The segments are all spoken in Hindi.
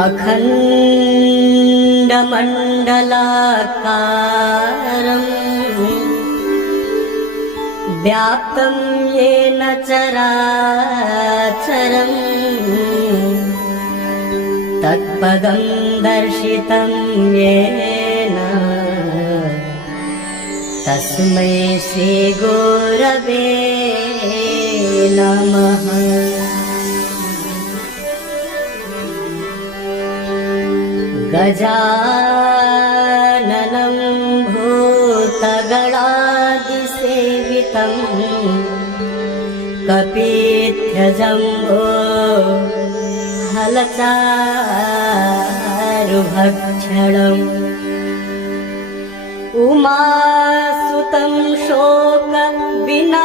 अखण्डमण्डलाकारं व्याप्तं येन चराचरं तत्पदं दर्शितं येन तस्मै श्रीगुरवे नमः। गजाननं भूतगणादिसेवितं कपिध्वजम्बो हलचारुभक्षणम् उमासुतं शोकविनाशकारकम्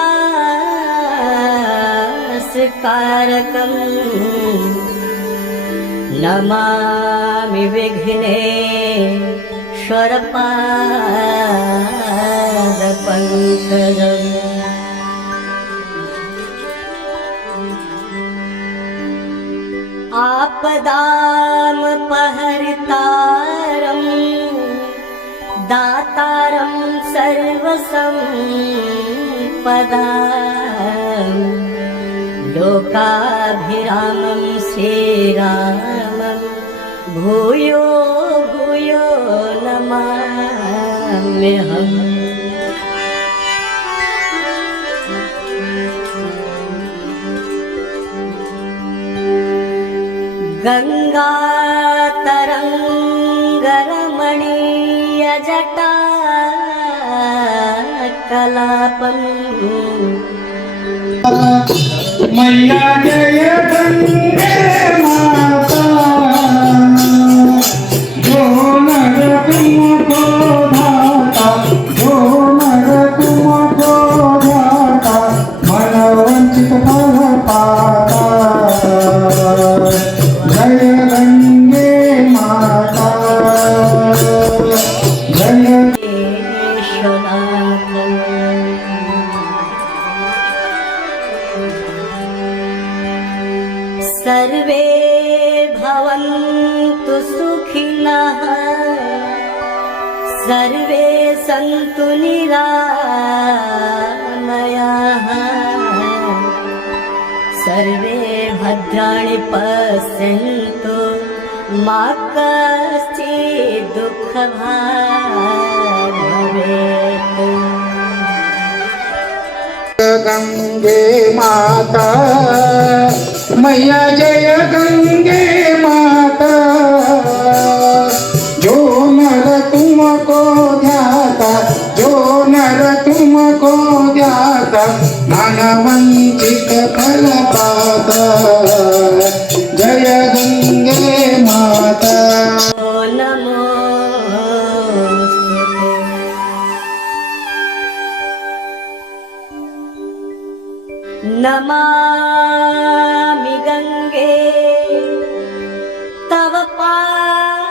नमामि विघ्नेश्वरपादपङ्कजम्। आपदामपहर्तारं दातारं सर्वसम्पदां लोकाभिरामं श्रीरामं भूयो भूयो नमाम्यहम्। गङ्गातरङ्गरमणीयजटा कलापम् मैया जय गंगे माता जो नर तुमको धाता जो नर तुमको धाता मन वंचित फल पाता। जय गंगे माता जय सर्वे भवन्तु सुखिनः सर्वे सन्तु निरामयाः सर्वे भद्राणि पश्यन्तु मा कश्चित् दुःखभाग् भवेत्। गंगे माता मैया जय गंगे माता जो नर तुमको ध्याता जो नर तुमको ध्याता मन वंचित फल पाता। जय गंगे माता नमामि गंगे तव पादपङ्कजं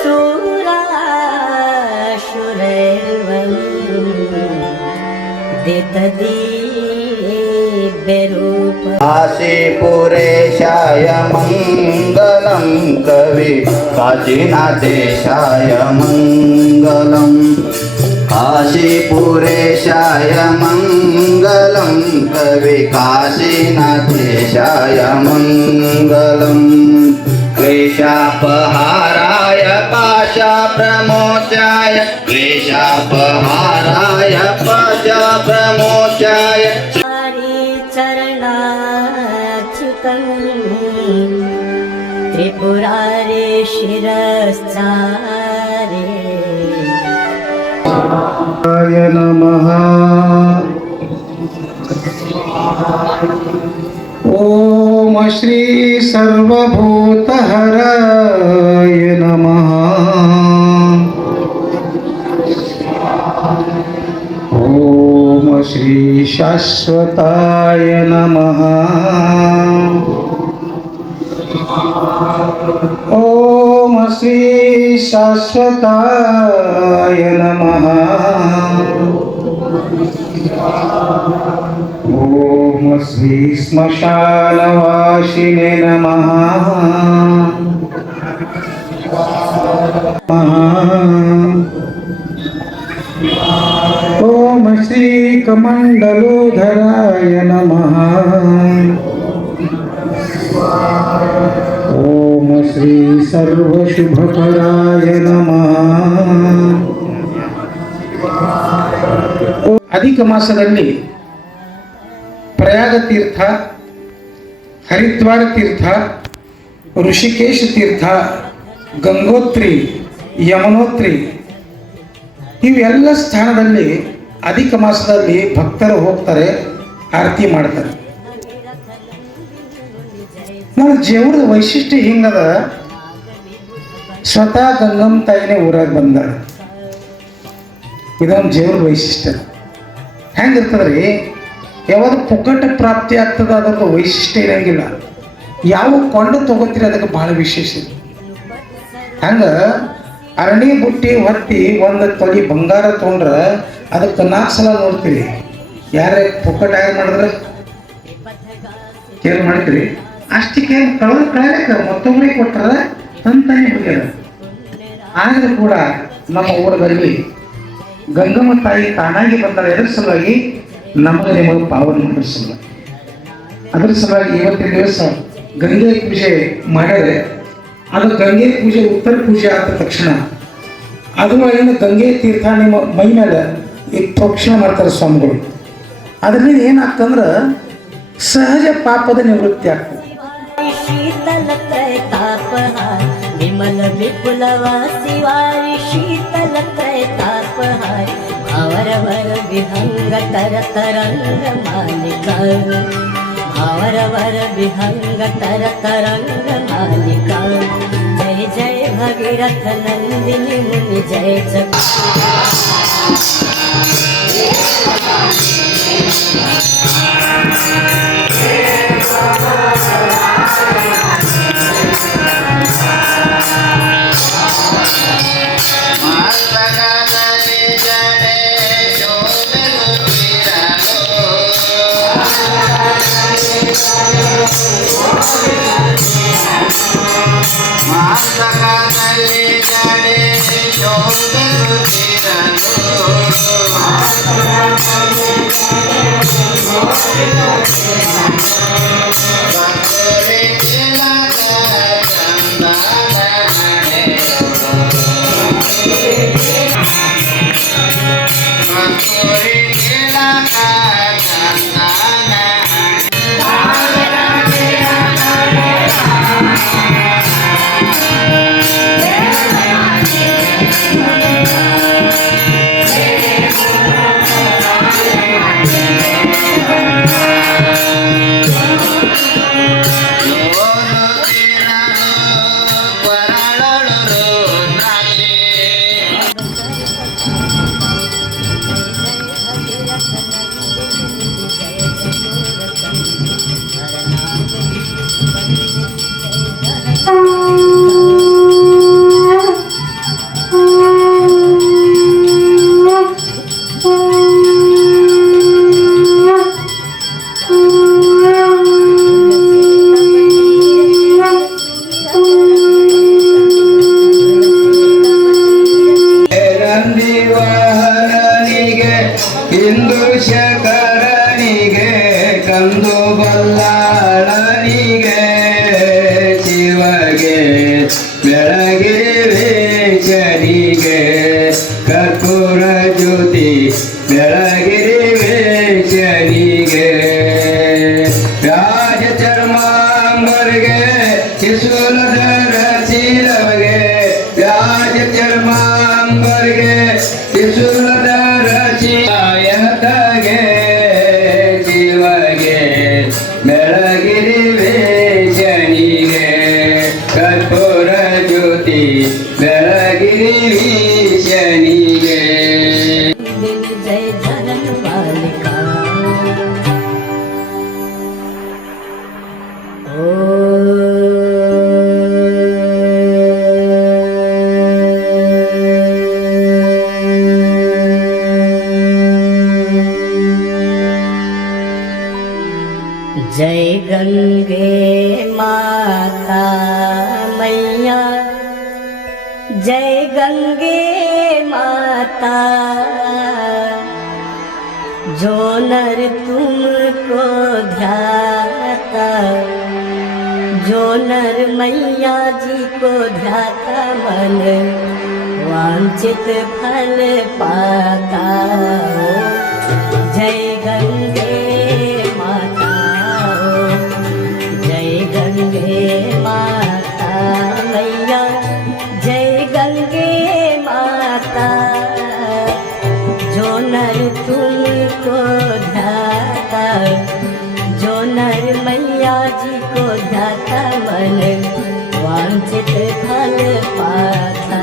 सुरासुरैर्वन्दितदिव्यरूपम्। काशीपुरेशाय मङ्गलं कवि काशीनाथेशाय मङ्गलम् काशीपुरेशाय मङ्गलं कवि काशीनाथेशाय मङ्गलम् क्लेशापहाराय पाशाप्रमोचाय क्लेशापहाराय पाशाप्रमोचाय चरणाच्युतं त्रिपुरारे शिरश्चारे नमः। ओम श्री सर्वभूतहराय नमः। ओम श्री शाश्वताय नमः। ओम श्री शाश्वताय नमः। ओम ಶ್ರೀ ಸ್ಮಶಾನವಾಸಿನೇ ನಮಃ. ಓಂ ಶ್ರೀ ಕಮಂಡಲೋಧರಾಯ ನಮಃ. ಓಂ ಶ್ರೀ ಸರ್ವಶುಭಕರಾಯ ನಮಃ. ಅಧಿಕ ಮಾಸದಲ್ಲಿ ಪ್ರಯಾಗ ತೀರ್ಥ, ಹರಿದ್ವಾರ ತೀರ್ಥ, ಋಷಿಕೇಶ ತೀರ್ಥ, ಗಂಗೋತ್ರಿ, ಯಮನೋತ್ರಿ ಇವೆಲ್ಲ ಸ್ಥಾನದಲ್ಲಿ ಅಧಿಕ ಮಾಸದಲ್ಲಿ ಭಕ್ತರು ಹೋಗ್ತಾರೆ, ಆರತಿ ಮಾಡ್ತಾರೆ. ನಮ್ಮ ದೇವ್ರದ ವೈಶಿಷ್ಟ್ಯ ಹಿಂಗದ, ಸ್ವತಃ ಗಂಗಮ್ಮ ತಾಯಿನೇ ಊರಾಗ ಬಂದಾಳ. ಇದೊಂದು ದೇವ್ರ ವೈಶಿಷ್ಟ್ಯ. ಹೆಂಗಿರ್ತದ್ರಿ, ಯಾವಾಗ ಪುಕ್ಕಟ ಪ್ರಾಪ್ತಿ ಆಗ್ತದ ಅದಕ್ಕೆ ವೈಶಿಷ್ಟ್ಯ ಇರಂಗಿಲ್ಲ. ಯಾವ ಕೊಂಡು ತಗೋತೀರಿ ಅದಕ್ಕೆ ಬಹಳ ವಿಶೇಷ. ಹಂಗ ಅರಣಿ ಬುಟ್ಟಿ ಹೊತ್ತಿ ಒಂದು ತೊಲಿ ಬಂಗಾರ ತೊಗೊಂಡ್ರೆ ಅದಕ್ಕೆ 4 ಸಲ ನೋಡ್ತೀರಿ. ಯಾರೇ ಪುಕ್ಕಟ ಆಗಿ ಮಾಡಿದ್ರೆ ಕೇರ್ ಮಾಡ್ತೀರಿ. ಅಷ್ಟಕ್ಕೆ ಕಳೆಯಕ್ಕ ಮತ್ತೊಬ್ಬರಿಗೆ ಕೊಟ್ಟರ ತಂತಾನೆ ಹೋಗ್ಯಾರ. ಆದರೂ ಕೂಡ ನಮ್ಮ ಊರಲ್ಲಿ ಗಂಗಮ್ಮ ತಾಯಿ ತಾನಾಗಿ ಬಂದಾಳ. ಎದ್ರ ಸಲುವಾಗಿ ನಮಗೆ ನಿಮಗೆ ಪಾವನ ಮಾಡೋ ಸಲುವಾಗಿ. ಅದರ ಸಲುವಾಗಿ ಇವತ್ತಿನ ದಿವಸ ಗಂಗೆ ಪೂಜೆ ಮಾಡಿದ್ರೆ ಅದು ಗಂಗೆ ಪೂಜೆ ಉತ್ತರ ಪೂಜೆ ಆದ ತಕ್ಷಣ ಅದು ಏನು ಗಂಗೆ ತೀರ್ಥ ನಿಮ್ಮ ಮೈ ಮೇಲೆ ಈ ಪ್ರೋಕ್ಷಣ ಮಾಡ್ತಾರೆ ಸ್ವಾಮಿಗಳು. ಅದರಿಂದ ಏನಾಗ್ತಂದ್ರೆ ಸಹಜ ಪಾಪದ ನಿವೃತ್ತಿ ಆಗ್ತದೆ. शीतल त्रैतापहार विमल विपुलवासिवारि शीतल त्रैतापहार भावरवर विहंग तर तरंग मालिका भावरवर विहंग तर तरंग मालिका जय जय भगीरथ नंदिनी मुनि जय जग जय गंगे माता मैया, जय गंगे माता, जो नर तुमको ध्याता, जो नर मैया जी को ध्याता, मन वांछित फल पाता। जय गंगे माता, जय गंगे माता मैया, जय गंगे माता, जो नर तुमको ध्याता, जो नर मैया जी को ध्याता, मन वांछित फल पाता।